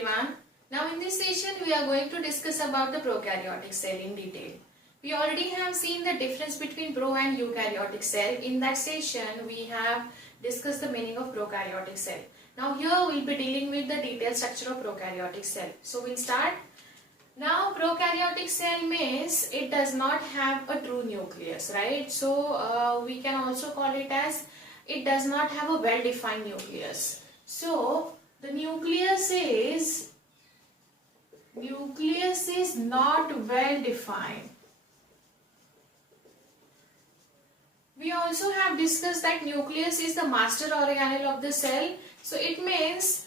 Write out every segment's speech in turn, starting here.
everyone. Now in this session we are going to discuss about the prokaryotic cell in detail. We already have seen the difference between pro and eukaryotic cell. In that session we have discussed the meaning of prokaryotic cell. Now here we'll be dealing with the detailed structure of prokaryotic cell. So we'll start. Now prokaryotic cell means it does not have a true nucleus, right? So we can also call it as it does not have a well-defined nucleus. So the nucleus is not well defined. We also have discussed that nucleus is the master organelle of the cell. So it means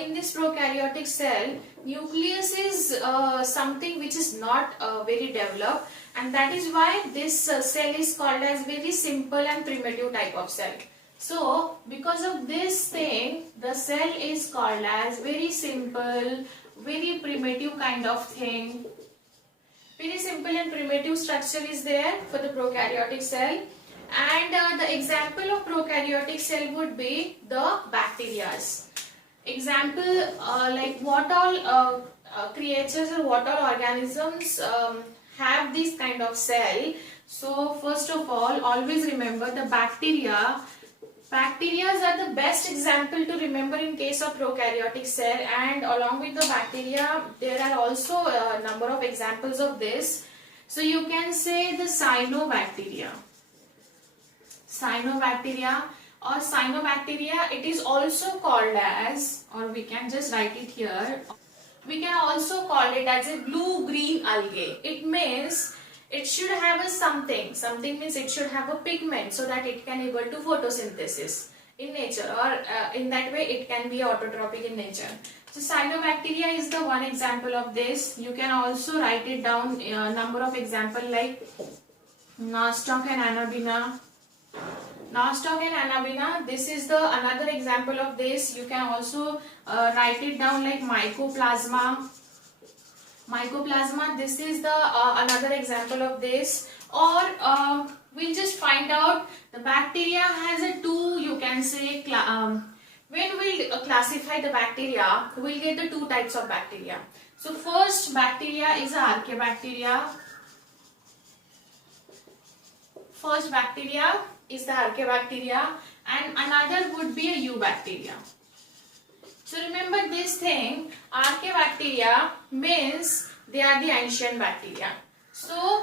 in this prokaryotic cell, nucleus is something which is not very developed, and that is why this cell is called as very simple and primitive type of cell. So because of this thing, the cell is called as very simple, very primitive kind of thing. Very simple and primitive structure is there for the prokaryotic cell. And the example of prokaryotic cell would be the bacteria. Example like what all creatures or what all organisms have this kind of cell. So first of all, always remember the bacteria. Bacteria are the best example to remember in case of prokaryotic cell, and along with the bacteria there are also a number of examples of this. So you can say the cyanobacteria. Cyanobacteria or cyanobacteria, it is also called as, or we can just write it here, we can also call it as a blue-green algae. It means it should have a something means it should have a pigment so that it can able to photosynthesis in nature, or in that way it can be autotrophic in nature. So cyanobacteria is the one example of this. You can also write it down number of example like Nostoc and Anabaena. Nostoc and Anabaena, this is the another example of this. You can also write it down like Mycoplasma. Mycoplasma, this is the another example of this. Or we'll just find out the bacteria has a two, you can say, when we'll classify the bacteria, we'll get the two types of bacteria. So first bacteria is a Archaebacteria. First bacteria is the Archaebacteria, and another would be a Eubacteria. So remember this thing, Archaebacteria means they are the ancient bacteria. So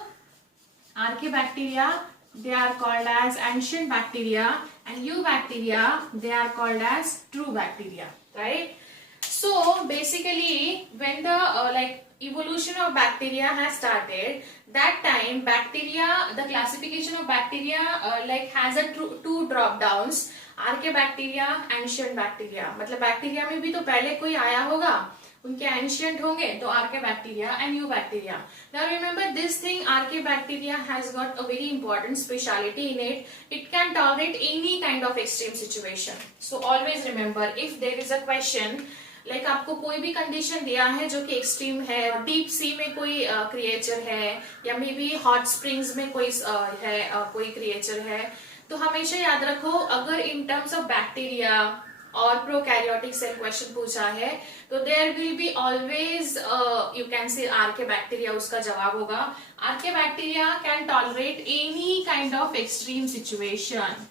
Archaebacteria, they are called as ancient bacteria, and Eubacteria, they are called as true bacteria, right? So basically when the evolution of bacteria has started, that time bacteria, the classification of bacteria has a two drop downs, Archaebacteria, ancient bacteria. मतलब bacteria में भी तो पहले कोई आया होगा, उनके ancient होंगे, तो Archaebacteria and Eubacteria. Now remember this thing, Archaebacteria has got a very important speciality in it. It can tolerate any kind of extreme situation. So always remember, if there is a question like आपको कोई भी condition दिया है जो कि extreme है, deep sea में कोई क्रिएचर है, या मे बी हॉट स्प्रिंग्स में कोई कोई क्रिएचर है, तो हमेशा याद रखो अगर इन टर्म्स ऑफ बैक्टीरिया और प्रोकैरियोटिक सेल क्वेश्चन पूछा है तो there will be always you can say archaebacteria उसका जवाब होगा. Archaebacteria can tolerate any kind of extreme situation.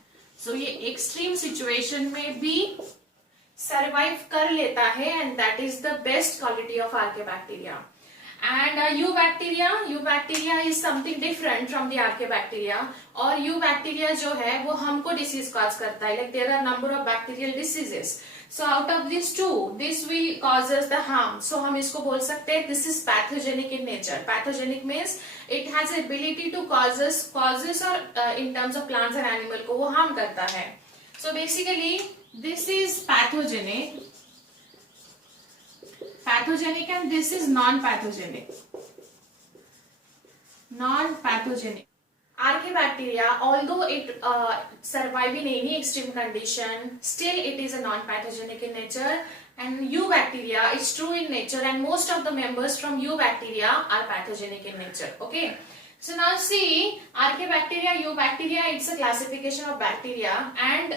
So ये एक्सट्रीम सिचुएशन में भी सर्वाइव कर लेता है, and that is the best quality of archaebacteria. And Eubacteria is something different from the Archaebacteria. और Eubacteria जो है वो हमको disease cause करता है. Like there are number of bacterial diseases. So out of these two, this will cause us the harm. So हम इसको बोल सकते हैं this is pathogenic in nature. Pathogenic means it has ability to causes or in terms of plants and animal को वो harm करता है. So basically this is pathogenic. Pathogenic, and this is non-pathogenic. Non-pathogenic. Archaebacteria, although it survive in any extreme condition, still it is a non-pathogenic in nature. And Eubacteria is true in nature, and most of the members from Eubacteria are pathogenic in nature. Okay. So now see, Archaebacteria, Eubacteria, it's a classification of bacteria, and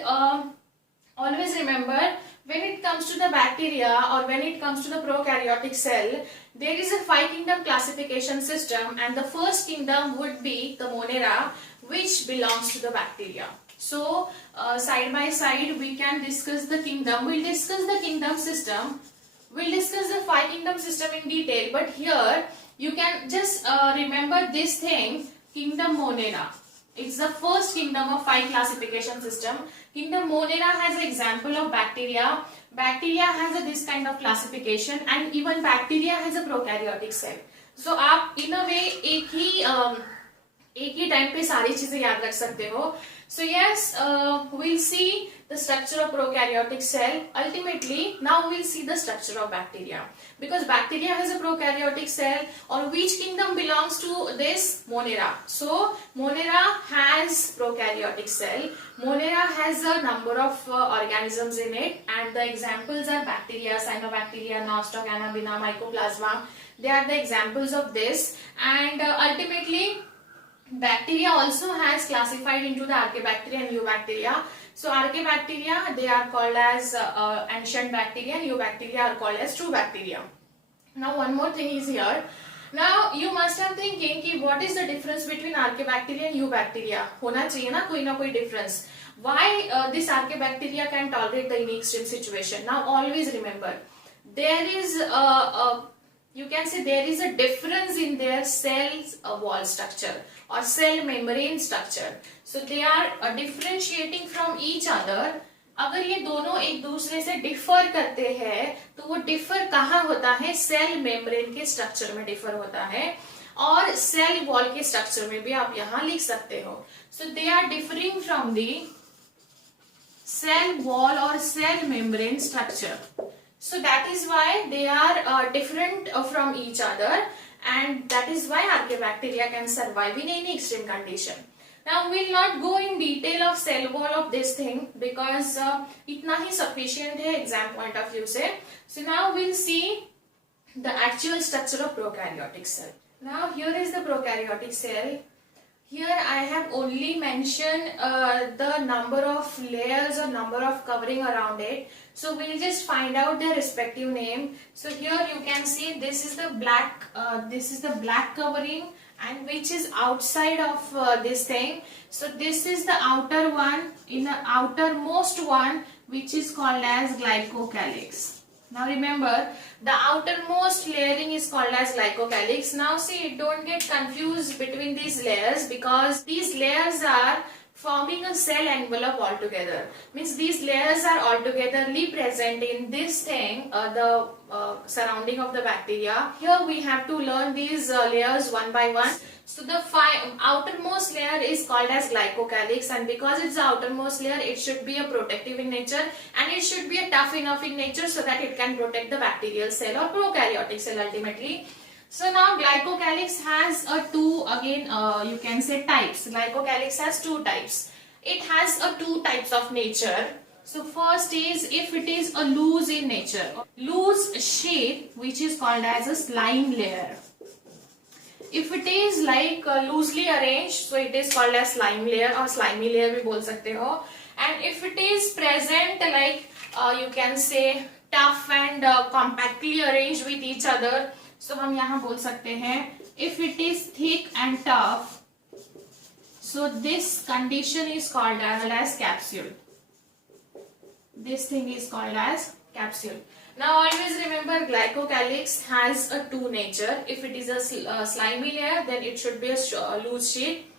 always remember when it comes to the bacteria or when it comes to the prokaryotic cell, there is a 5 kingdom classification system, and the first kingdom would be the Monera, which belongs to the bacteria. So side by side we can discuss the kingdom. We'll discuss the kingdom system. We'll discuss the 5 kingdom system in detail, but here you can just remember this thing, kingdom Monera. It's the first kingdom of 5 classification system. Kingdom Monera has an example of bacteria. Bacteria has this kind of classification, and even bacteria has a prokaryotic cell. So आप in a way एक ही time पे सारी चीजें याद रख सकते हो. So yes, we'll see the structure of prokaryotic cell. Ultimately, now we'll see the structure of bacteria. Because bacteria has a prokaryotic cell, or which kingdom belongs to this? Monera. So Monera has prokaryotic cell. Monera has a number of organisms in it, and the examples are bacteria, cyanobacteria, nostoc, anabaena, mycoplasma. They are the examples of this, and ultimately bacteria also has classified into the archaebacteria and eubacteria. So archaebacteria, they are called as ancient bacteria, and eubacteria are called as true bacteria. Now one more thing is here. Now you must have thinking कि what is the difference between archaebacteria and eubacteria? होना चाहिए ना कोई difference. Why this archaebacteria can tolerate the in extreme situation? Now always remember, there is you can say there is a difference in their cells wall structure or cell membrane structure. So they are differentiating from each other. अगर ये दोनों एक दूसरे से differ करते हैं तो वो डिफर कहाँ होता है? सेल मेम्ब्रेन के स्ट्रक्चर में डिफर होता है, और सेल वॉल के स्ट्रक्चर में भी आप यहाँ लिख सकते हो. So they are differing from the cell wall और cell membrane structure. So that is why they are different from each other, and that is why archaebacteria can survive in any extreme condition. Now we will not go in detail of cell wall of this thing because itna hi sufficient hai exam point of view se. So now we will see the actual structure of prokaryotic cell. Now here is the prokaryotic cell. Here I have only mentioned the number of layers or number of covering around it. So we'll just find out their respective name. So here you can see this is the black covering, and which is outside of this thing. So this is the outer one, in the outermost one, which is called as glycocalyx. Now remember, the outermost layering is called as glycocalyx. Now see, don't get confused between these layers, because these layers are forming a cell envelope altogether. Means these layers are altogetherly present in this thing, the surrounding of the bacteria. Here we have to learn these layers one by one. So the outermost layer is called as glycocalyx, and because it's the outermost layer, it should be a protective in nature, and it should be a tough enough in nature so that it can protect the bacterial cell or prokaryotic cell ultimately. So now glycocalyx has you can say types. Glycocalyx has two types. It has two types of nature. So first is if it is a loose in nature, loose sheet, which is called as a slime layer. If it is like loosely arranged, so it is called as slime layer or slimy layer भी बोल सकते हो. And if it is present like you can say tough and compactly arranged with each other, so हम यहाँ बोल सकते हैं if it is thick and tough, so this condition is called as capsule. This thing is called as capsule. Now always remember, glycocalyx has a two nature. If it is a slimy layer, then it should be a loose sheet,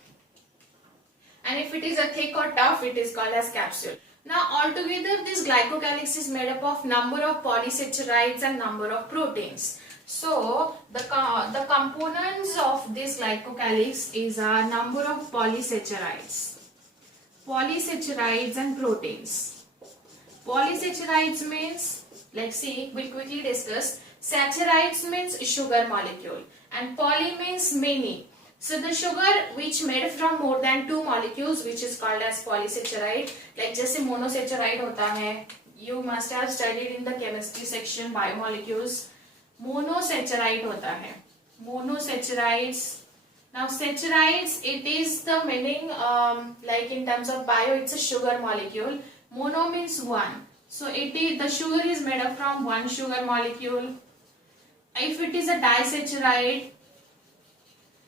and if it is a thick or tough, it is called as capsule. Now altogether this glycocalyx is made up of number of polysaccharides and number of proteins. So the components of this glycocalyx is a number of polysaccharides and proteins. Polysaccharides means, like see, we'll quickly discuss. Saccharides means sugar molecule, and poly means many. So the sugar which made from more than two molecules, which is called as polysaccharide. Like जैसे monosaccharide होता है, you must have studied in the chemistry section biomolecules. Monosaccharide होता है, monosaccharides. Now saccharides, it is the meaning like in terms of bio, it's a sugar molecule. Mono means one, So the sugar is made up from one sugar molecule. If it is a disaccharide,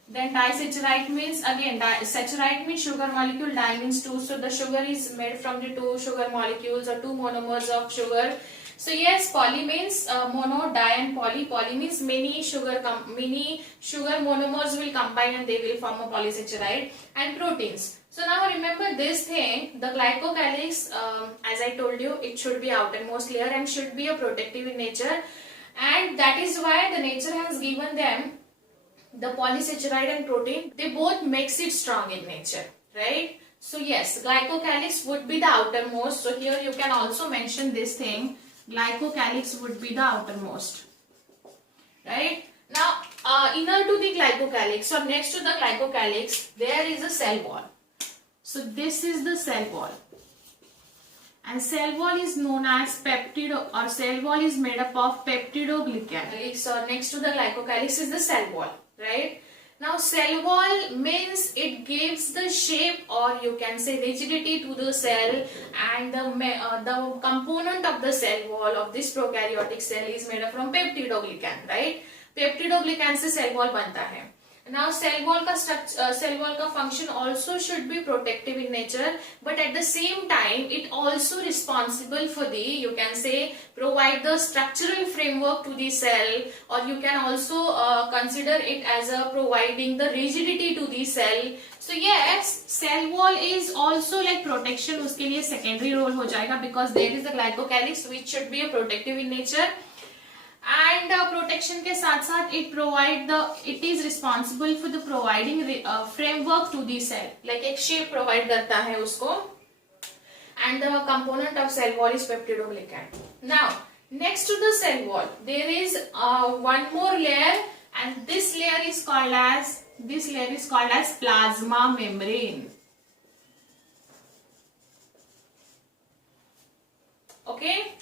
then disaccharide means, again, saccharide means sugar molecule, di means two, so the sugar is made from the two sugar molecules or two monomers of sugar. So yes, poly means mono, di and poly. Poly means many sugar monomers will combine and they will form a polysaccharide. And proteins. So now remember this thing, the glycocalyx, as I told you, it should be outermost layer and should be a protective in nature, and that is why the nature has given them the polysaccharide and protein. They both makes it strong in nature, right? So yes, glycocalyx would be the outermost. So here you can also mention this thing, glycocalyx would be the outermost, right? Now inner to the glycocalyx or next to the glycocalyx there is a cell wall. So this is the cell wall, and cell wall is known as peptide, or cell wall is made up of peptidoglycan. So next to the glycocalyx is the cell wall, right? Now cell wall means it gives the shape, or you can say rigidity, to the cell, and the component of the cell wall of this prokaryotic cell is made up from peptidoglycan, right? Peptidoglycan से cell wall बनता है. Now cell wall का function also should be protective in nature, but at the same time it also responsible for the, you can say, provide the structural framework to the cell, or you can also consider it as a providing the rigidity to the cell. So yes, cell wall is also like protection, उसके लिए secondary role हो जाएगा, because there is the glycocalyx which should be a protective in nature. And protection के साथ साथ it is responsible for the providing framework to the cell, like एक shape provide करता है उसको, and the component of cell wall is peptidoglycan. Now next to the cell wall there is one more layer, and this layer is called as plasma membrane. Okay.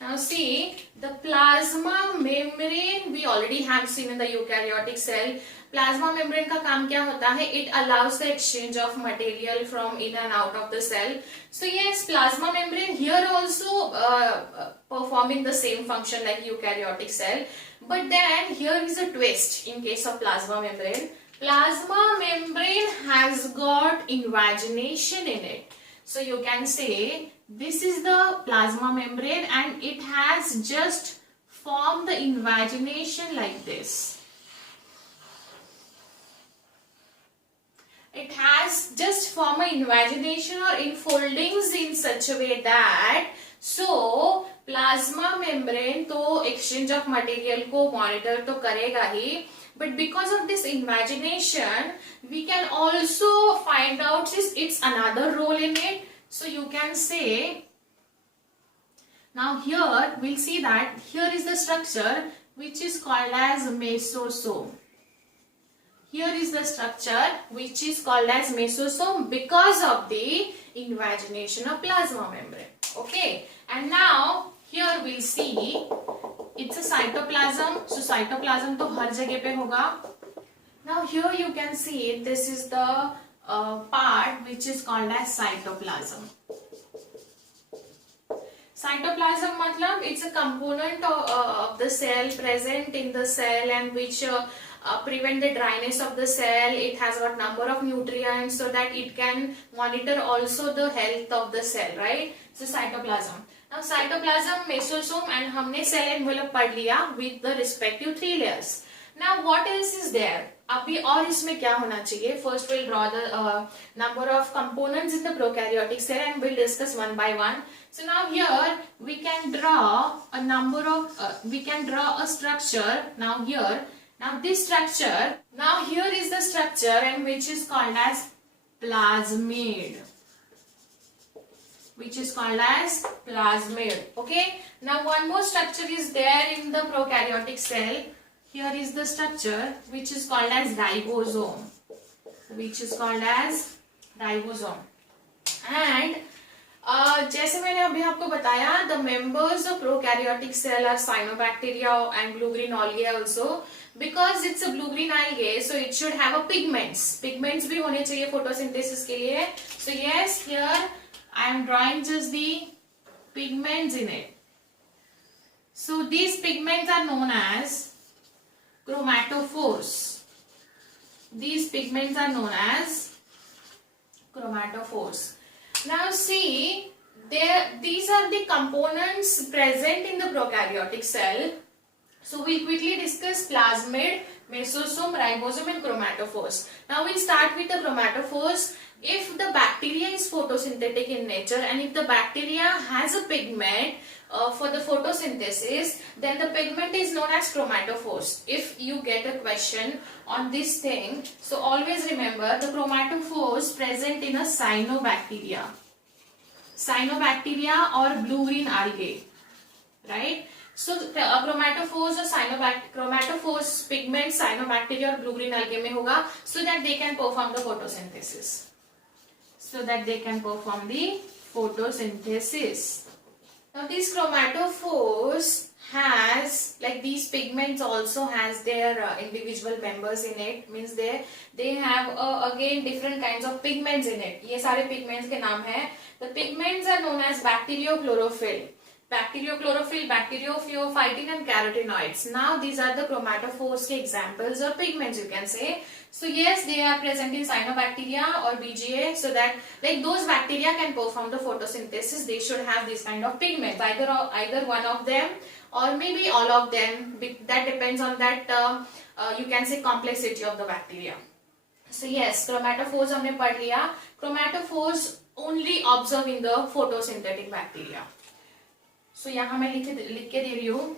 Now see, the plasma membrane we already have seen in the eukaryotic cell. Plasma membrane का काम क्या होता है? It allows the exchange of material from in and out of the cell. So yes, plasma membrane here also performing the same function like eukaryotic cell. But then here is a twist in case of plasma membrane. Plasma membrane has got invagination in it. So you can say this is the plasma membrane and it has just formed the invagination like this. It has just formed an invagination or enfoldings in such a way that, so plasma membrane तो exchange of material को monitor तो करेगा ही, but because of this invagination we can also find out its another role in it. So you can say, now here we'll see that here is the structure which is called as mesosome. Here is the structure which is called as mesosome because of the invagination of plasma membrane. Okay, and now here we'll see it's a cytoplasm. So cytoplasm तो हर जगह पे होगा. Now here you can see this is the part which is called as cytoplasm. Cytoplasm मतलब it's a component of the cell present in the cell and which prevent the dryness of the cell. It has got number of nutrients so that it can monitor also the health of the cell, right? So cytoplasm. Now cytoplasm, mesosome and हमने cell envelope पढ़ लिया with the respective 3 layers. Now what else is there? अभी और इसमें क्या होना चाहिए? First we'll draw the number of components in the prokaryotic cell and we'll discuss one by one. So now here we can draw a number of we can draw a structure. Now here, now this structure, now here is the structure and which is called as plasmid. Which is called as plasmid. Okay. Now one more structure is there in the prokaryotic cell. Here is the structure which is called as ribosome. Which is called as ribosome. And जैसे मैंने अभी आपको बताया, the members of prokaryotic cell are cyanobacteria and blue-green algae also. Because it's a blue-green algae, so it should have a pigments. Pigments भी होने चाहिए photosynthesis के लिए. So yes, here I am drawing just the pigments in it. So these pigments are known as chromatophores. These pigments are known as chromatophores. Now see, these are the components present in the prokaryotic cell. So we'll quickly discuss plasmid, mesosome, ribosome and chromatophores. Now we'll start with the chromatophores. If the bacteria is photosynthetic in nature and if the bacteria has a pigment for the photosynthesis, then the pigment is known as chromatophores. If you get a question on this thing, so always remember the chromatophores present in a cyanobacteria. Cyanobacteria or blue-green algae, right? So chromatophores or chromatophores pigment cyanobacteria or blue-green algae में होगा, so that they can perform the photosynthesis. Now these chromatophores has, like these pigments also has their individual members in it, means they have again different kinds of pigments in it. ये सारे pigments के नाम है. The pigments are known as bacteriochlorophyll, bacteriophyllophytin and carotenoids. Now these are the chromatophores के examples or pigments you can say. So yes, they are present in cyanobacteria or BGA, so that like those bacteria can perform the photosynthesis, they should have this kind of pigments, either one of them or maybe all of them. That depends on that you can say complexity of the bacteria. So yes, chromatophores हमने पढ़ लिया. Chromatophores only observe in the photosynthetic bacteria. So यहाँ मैं लिख के दे रही हूँ.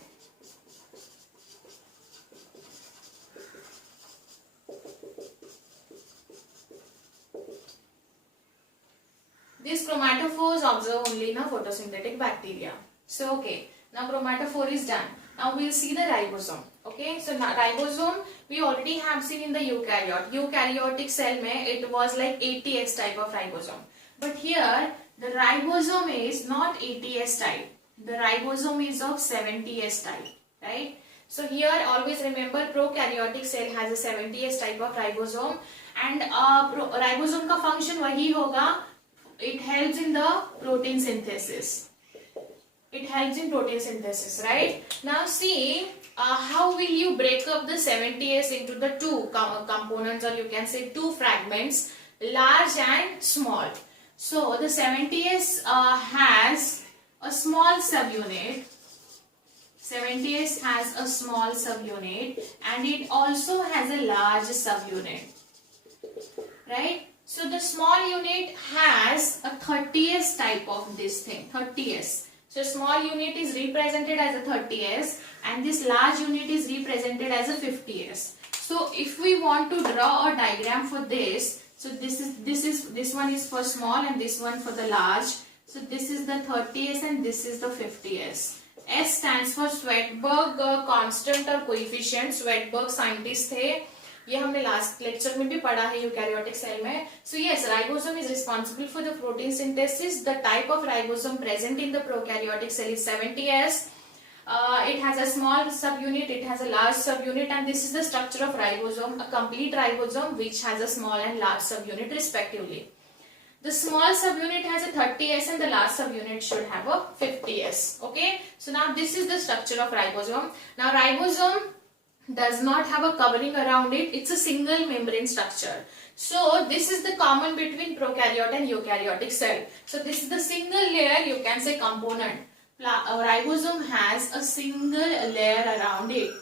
These chromatophores observe only in a photosynthetic bacteria. So okay, now chromatophore is done. Now we'll see the ribosome. Okay, so now ribosome we already have seen in the eukaryote. Eukaryotic cell में it was like 80S type of ribosome. But here the ribosome is not 80S type. The ribosome is of 70S type, right? So here always remember prokaryotic cell has a 70S type of ribosome, and ribosome का function वही होगा. It helps in the protein synthesis. It helps in protein synthesis, right? Now see how will you break up the 70S into the two components, or you can say two fragments, large and small. So the 70S has a small subunit. 70S has a small subunit and it also has a large subunit, right? So the small unit has a 30S type of this thing, 30S. So small unit is represented as a 30S and this large unit is represented as a 50S. So if we want to draw a diagram for this, so this one is for small and this one for the large. So this is the 30S and this is the 50S. S stands for Svedberg constant or coefficient. Svedberg scientist थे. ये हमने last lecture में भी पढ़ा है eukaryotic cell में. So yes, ribosome is responsible for the protein synthesis. The type of ribosome present in the prokaryotic cell is 70S. It has a small subunit, it has a large subunit, and this is the structure of ribosome, a complete ribosome which has a small and large subunit respectively. The small subunit has a 30S and the large subunit should have a 50S. Okay, so now this is the structure of ribosome. Now ribosome does not have a covering around it. It's a single membrane structure. So this is the common between prokaryote and eukaryotic cell. So this is the single layer, you can say component. Ribosome has a single layer around it.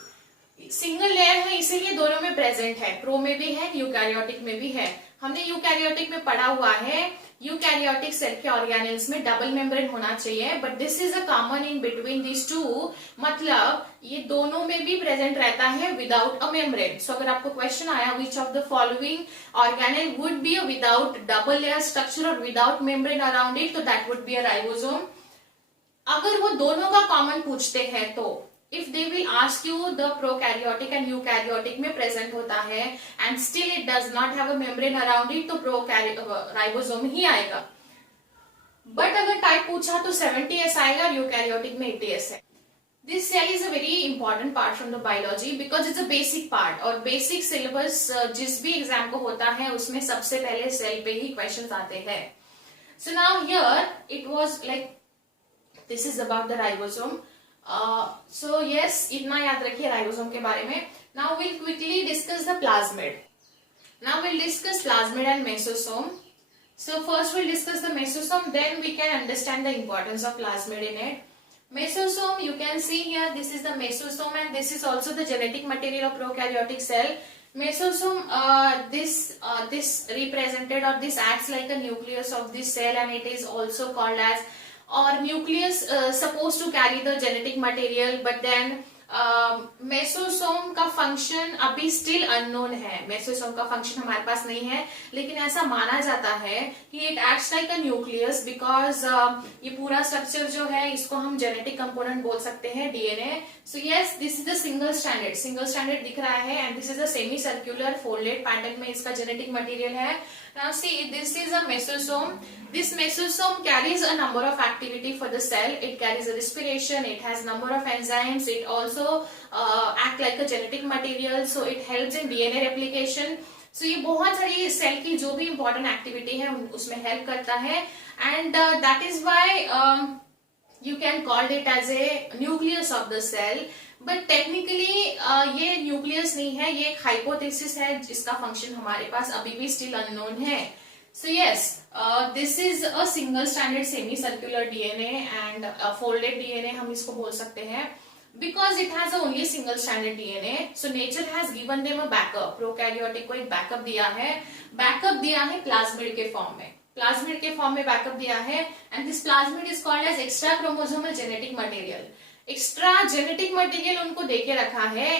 Single layer है इसीलिए दोनों में present है, pro में भी है eukaryotic में भी है. हमने यूकैरियोटिक में पढ़ा हुआ है यूकैरियोटिक सेल के ऑर्गेनेल्स में डबल मेम्ब्रेन होना चाहिए, but this is a common in between this two, मतलब ये दोनों में भी प्रेजेंट रहता है विदाउट अ मेम्ब्रेन. सो अगर आपको क्वेश्चन आया which of the following organelle would be without double layer structure और विदाउट मेम्ब्रेन अराउंड इट, तो that would be a ribosome. अगर वो दोनों का कॉमन पूछते हैं तो if they will ask you the prokaryotic and eukaryotic में present होता है and still it does not have a membrane around it, तो ribosome ही आएगा. but अगर टाइप पूछा तो 70S आएगा और eukaryotic में 80S है. This cell is a very important part from the biology because it's a basic part, और basic syllabus जिस भी एग्जाम को होता है उसमें सबसे पहले सेल पे ही क्वेश्चंस आते हैं. So now here it was like this is about the ribosome. So yes, इतना याद रखिए राइबोसोम के बारे में. Now will quickly discuss the plasmid. Now we'll discuss plasmid and mesosome. So first we'll discuss the mesosome, then we can understand the importance of plasmid in it. Mesosome, you can see here, this is the mesosome and this is also the genetic material of prokaryotic cell. Mesosome, this represented, or this acts like a nucleus of this cell, and it is also called as, or nucleus supposed to carry the genetic material, but then mesosome का function अभी still unknown है. Mesosome का function हमारे पास नहीं है, लेकिन ऐसा माना जाता है कि it acts like a nucleus, because ये पूरा स्ट्रक्चर जो है इसको हम जेनेटिक कंपोनेंट बोल सकते हैं, DNA. So yes, this is the single standard दिख रहा है, and this is a semi circular folded pattern में इसका जेनेटिक मटेरियल है. Now see, this is a mesosome. This mesosome carries a number of activity for the cell. It carries a respiration. It has number of enzymes. It also act like a genetic material. So it helps in DNA replication. So ये बहुत सारी cell की जो भी important activity है उसमें help करता है. And that is why you can call it as a nucleus of the cell. But technically ये न्यूक्लियस नहीं है, ये एक हाइपोथेसिस है जिसका फंक्शन हमारे पास अभी भी स्टिल अननोन है. So yes, this is a single standard semi circular DNA and folded DNA हम इसको बोल सकते हैं, because it has only single standard DNA. So nature has given them a backup. Prokaryotic को एक बैकअप दिया है. बैकअप दिया है प्लाज्मिड के फॉर्म में. प्लाज्मिड के फॉर्म में बैकअप दिया है, and this plasmid is called as extra chromosomal genetic material. Extra genetic material उनको देके रखा है.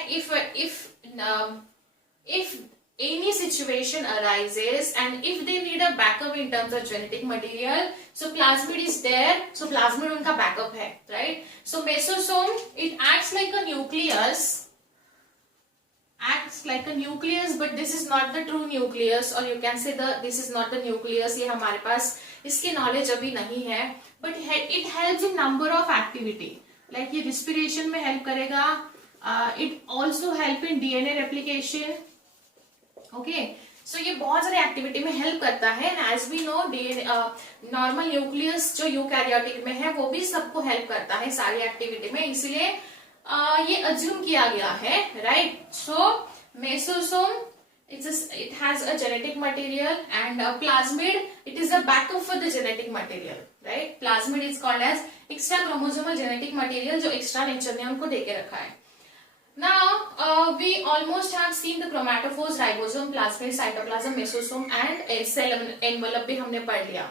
if any situation arises and if they need a backup in terms of genetic material, so plasmid is there. So plasmid उनका backup है, right? So mesosome, it acts like a nucleus, but this is not the true nucleus, or you can say this is not the nucleus. ये हमारे पास इसकी knowledge अभी नहीं है, but it helps in number of activity. Like ये respiration में help करेगा. It also help in DNA replication. Okay, so ये बहुत सारे एक्टिविटी में हेल्प करता है. And as we know, normal nucleus जो यूकैरियोटिक में है वो भी सबको हेल्प करता है सारी एक्टिविटी में, इसलिए ये अज्यूम किया गया है, right? So mesosome, it has a genetic material, and plasmid, it is a backup for the genetic material, right? Plasmid is called as extra chromosomal genetic material, जो extra nature ने उनको देके रखा है. Now we almost have seen the chromatophores, ribosome, plasmid, cytoplasm, mesosome and cell envelope भी हमने पढ़ लिया.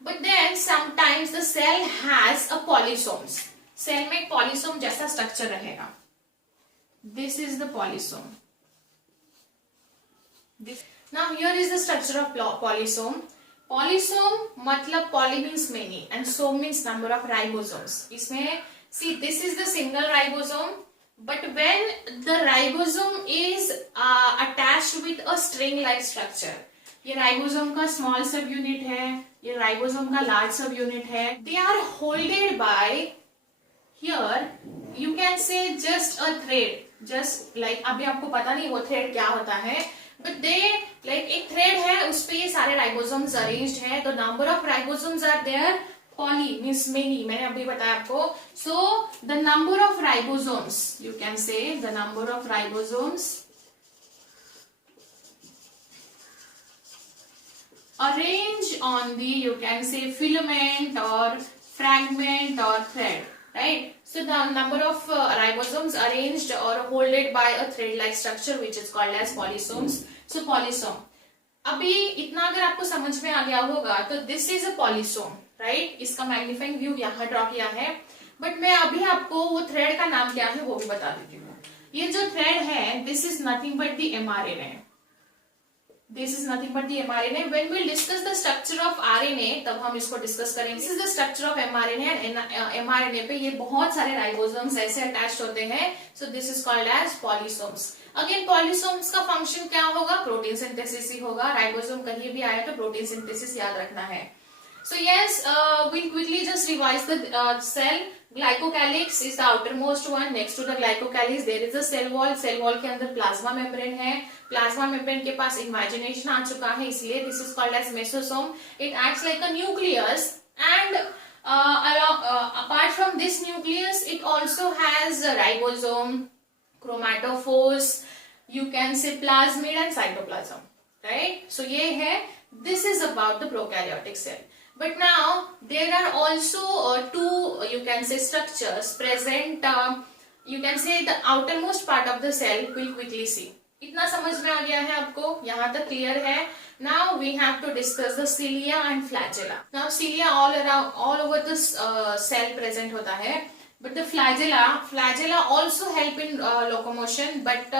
But then sometimes the cell has a polysomes. Cell में पॉलीसोम जैसा स्ट्रक्चर रहेगा. This is the polysome. Now here is the structure of polysome. Polysome मतलब poly means many and some means number of ribosomes. इसमें see, this is the single ribosome, but when the ribosome is attached with a string like structure, ये ribosome का small sub unit है, ये ribosome का large sub unit है. They are holded by, here you can say just a thread, just like अभी आपको पता नहीं वो थ्रेड क्या होता है, बट दे लाइक एक थ्रेड है उस पे ये सारे राइबोसोम्स अरेंज्ड है. तो number of ribosomes are there. Poly means many, मैंने अभी बताया आपको. So the number of ribosomes, you can से the number of ribosomes arrange on the, you can say, filament or fragment or thread, right? So the number of ribosomes arranged or holded by a thread like structure which is called as polysomes. So polysome, अभी इतना अगर आपको समझ में आ गया होगा तो this is a polysome, right? इसका मैग्नीफाइंग व्यू यहाँ ड्रॉ किया है, बट मैं अभी आपको वो थ्रेड का नाम क्या है वो भी बता देती हूँ. ये जो थ्रेड है, this is nothing but the mRNA. This is nothing but the mRNA. When we'll discuss the structure of RNA, तब हम इसको डिस्कस करेंगे. This is the structure of mRNA, and mRNA पे ये बहुत सारे राइबोसोम्स ऐसे अटैच्ड होते हैं. So this is called as polysomes. Again, polysomes का फंक्शन क्या होगा? प्रोटीन सिंथेसिस ही होगा. राइबोसोम कहीं भी आया तो प्रोटीन सिंथेसिस याद रखना है. So yes, we'll quickly just revise the cell. Glycocalyx is the outermost one. Next to the glycocalyx there is a cell wall. Cell wall के अंदर plasma membrane है. Plasma membrane के पास imagination आ चुका है, इसलिए this is called as mesosome. It acts like a nucleus, and Apart from this nucleus, it also has a ribosome, chromatophores, you can say plasmid and cytoplasm, right? So ये है, this is about the prokaryotic cell. But now there are also two, you can say, structures present. You can say the outermost part of the cell. We'll quickly see. इतना समझ में आ गया है आपको? यहाँ तक क्लियर है? Now we have to discuss the cilia and flagella. Now cilia all around, all over the cell present होता है. But the flagella also help in locomotion, but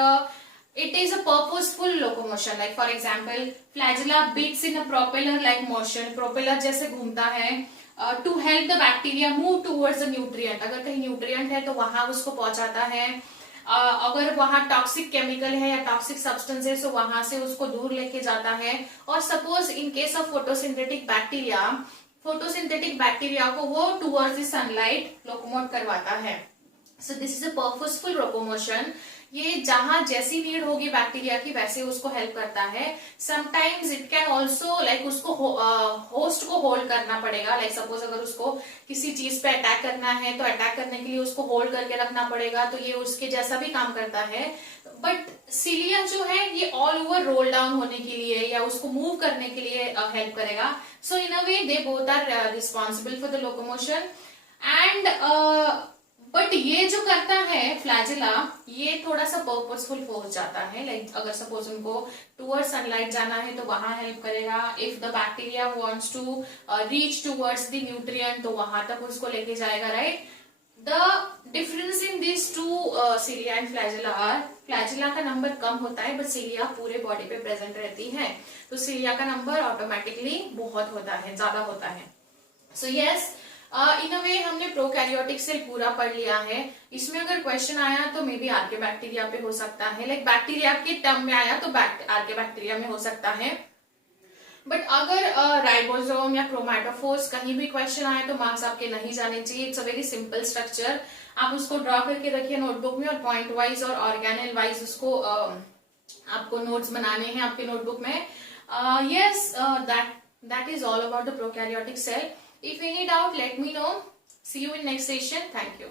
it is a purposeful locomotion. Like for example, flagella beats in a propeller-like motion. Propeller जैसे घूमता है. To help the bacteria move towards the nutrient. अगर कहीं nutrient है तो वहां उसको पहुंचाता है. अगर वहां टॉक्सिक केमिकल है या टॉक्सिक सब्सटेंस है तो वहां से उसको दूर लेके जाता है. और suppose in case of photosynthetic bacteria को वो टूवर्ड्स द सनलाइट लोकोमोट करवाता है. So this is a purposeful locomotion. ये जहां जैसी नीड होगी बैक्टीरिया की वैसे उसको हेल्प करता है. Sometimes it can also like उसको होस्ट को होल्ड करना पड़ेगा. लाइक सपोज अगर उसको किसी चीज पे अटैक करना है तो अटैक करने के लिए उसको होल्ड करके रखना पड़ेगा, तो ये उसके जैसा भी काम करता है. बट सिलिया जो है ये ऑल ओवर रोल डाउन होने के लिए या उसको मूव करने के लिए हेल्प करेगा. So in a way they both are responsible for the locomotion. And but ये जो करता है फ्लैजेला, ये थोड़ा सा पर्पसफुल हो जाता है. लाइक अगर सपोज उनको टूवर्ड सनलाइट जाना है तो वहां हेल्प करेगा. If the bacteria wants to reach towards the nutrient तो वहां तक उसको लेके जाएगा, right. The difference in this two cilia and flagella are, flagella का नंबर कम होता है बट सिलिया पूरे बॉडी पे प्रेजेंट रहती है. तो सिलिया का नंबर ऑटोमेटिकली बहुत होता है, ज्यादा होता है. सो यस, इन अ वे हमने प्रोकैरियोटिक सेल पूरा पढ़ लिया है. इसमें अगर क्वेश्चन आया तो मे बी आर्के बैक्टीरिया पे हो सकता है. लाइक बैक्टीरिया के टर्म में आया तो आर्के बैक्टीरिया में हो सकता है. बट अगर राइबोसोम या क्रोमैटोफोर्स कहीं भी क्वेश्चन आए तो मार्क्स आपके नहीं जाने चाहिए. It's a very simple structure. आप उसको ड्रॉ करके रखिए नोटबुक में और पॉइंट वाइज और ऑर्गेनेल वाइज उसको आपको नोट्स बनाने हैं आपके नोटबुक में. Yes, that is all about the prokaryotic cell. If any doubt, let me know. See you in next session. Thank you.